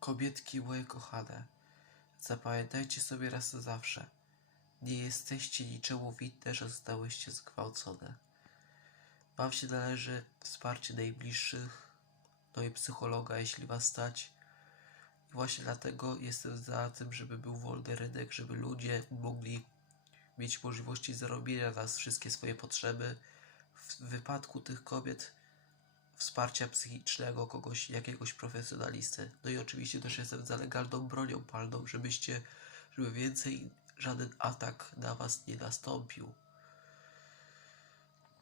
Kobietki moje kochane, zapamiętajcie sobie raz na zawsze. Nie jesteście niczemu winne, że zostałyście zgwałcone. Wam się należy wsparcie najbliższych, no i psychologa, jeśli was stać. I właśnie dlatego jestem za tym, żeby był wolny rynek, żeby ludzie mogli mieć możliwości zarobienia na wszystkie swoje potrzeby. W wypadku tych kobiet wsparcia psychicznego kogoś, jakiegoś profesjonalisty. No i oczywiście też jestem za legalną bronią palną, żebyście, żeby więcej żaden atak na was nie nastąpił.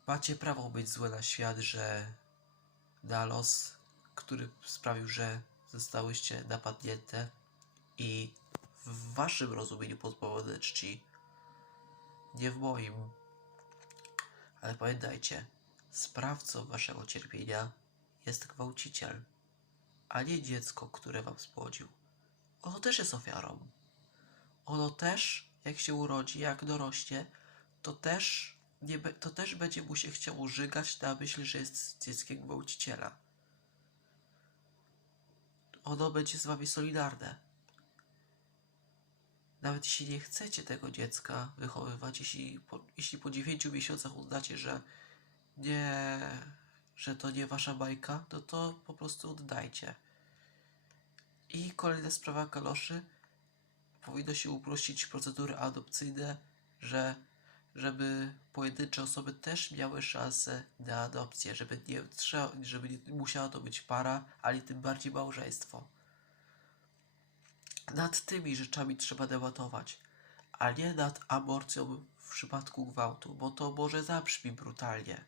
Macie prawo być złe na świat, że na los, który sprawił, że zostałyście napadnięte i w waszym rozumieniu pozbawione czci, nie w moim. Ale pamiętajcie, sprawcą waszego cierpienia jest gwałciciel, a nie dziecko, które wam spłodził. Ono też jest ofiarą. Ono też, jak się urodzi, jak dorośnie, to też, nie, to też będzie mu się chciało żygać na myśl, że jest dzieckiem gwałciciela. Ono będzie z wami solidarne. Nawet jeśli nie chcecie tego dziecka wychowywać, jeśli po, jeśli po 9 miesiącach uznacie, że nie, że to nie wasza bajka, no to po prostu oddajcie. I kolejna sprawa kaloszy. Powinno się uprościć procedury adopcyjne, że żeby pojedyncze osoby też miały szansę na adopcję, żeby nie, żeby nie musiała to być para, ani tym bardziej małżeństwo. Nad tymi rzeczami trzeba debatować, a nie nad aborcją w przypadku gwałtu, bo to może zabrzmi brutalnie.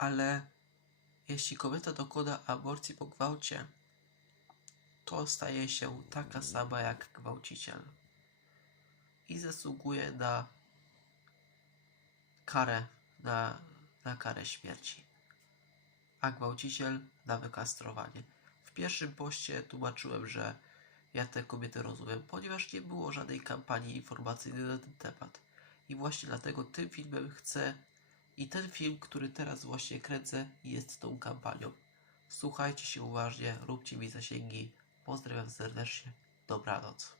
Ale jeśli kobieta dokona aborcji po gwałcie, to staje się taka sama jak gwałciciel i zasługuje na karę, na, na karę śmierci, a gwałciciel na wykastrowanie. W pierwszym poście tłumaczyłem, że ja tę kobietę rozumiem, ponieważ nie było żadnej kampanii informacyjnej na ten temat. I właśnie dlatego tym filmem chcę i ten film, który teraz właśnie kręcę, jest tą kampanią. Słuchajcie się uważnie, róbcie mi zasięgi. Pozdrawiam serdecznie. Dobranoc.